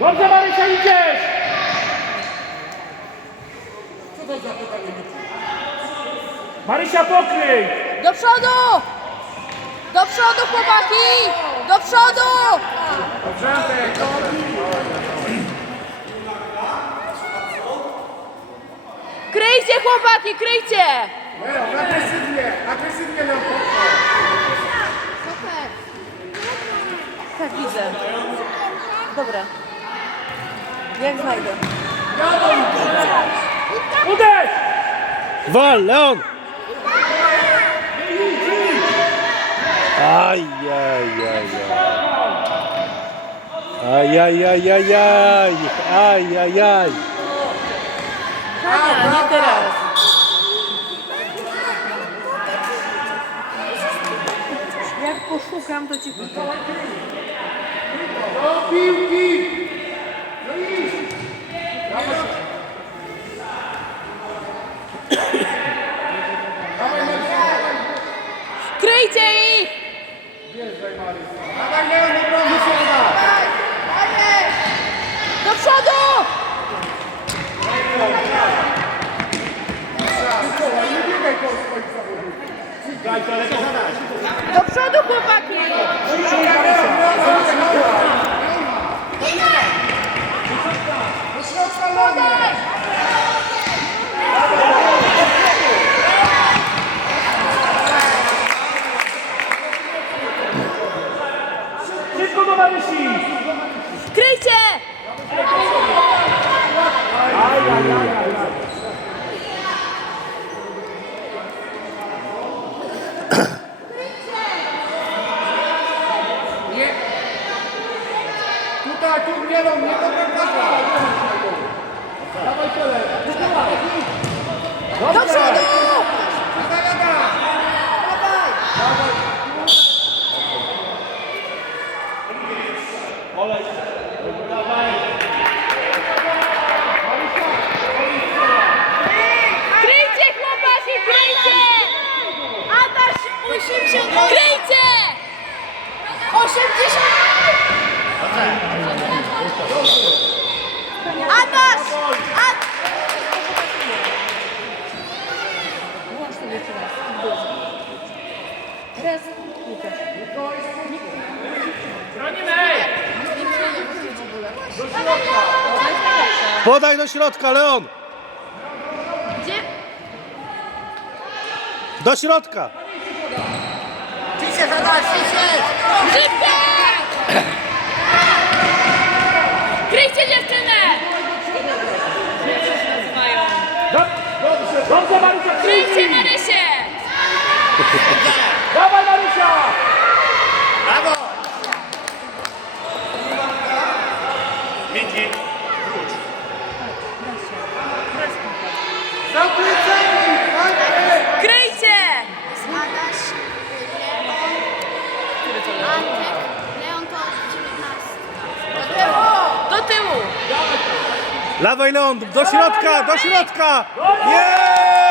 Dobrze Marysia idziesz! Co to za podanie? Marysia pokryj! Do przodu! Do przodu chłopaki! Do przodu! Dobrze, Kryjcie chłopaki, kryjcie! No, agresywnie, agresywnie nam Super. Tak widzę. Dobra. Jak znajdę? Uderz! Wal, Leon! Aj, aj, aj, aj. Aj, aj, aj, aj, aj. Aj, aj, aj. Ania, nie teraz. Jak poszukam, to ci kupię. Kryjcie ich! Dawaj się chyba! Do przodu! Mikołaj, nie biegaj koło swoich zawodników. Do przodu, chłopaki środka Leo! Szybko do Marysi! Kryjcie! Nie! Tu nie do bramkarza! Dawaj Pele! Do przodu! Jada, jada! Kryjcie, Podaj do środka, Leon! Gdzie? Do środka! Szybko! Kryjcie dziewczynę! Dobrze, dobrze Marysia, Kryjcie kryj! Marysię! Dawaj Marysia! Za plecami! Andrzej! Kryjcie! Adaś, Leon, Antek, Leon to 19. Do tyłu! Dawaj, Leon, do środka, do środka! Yeah!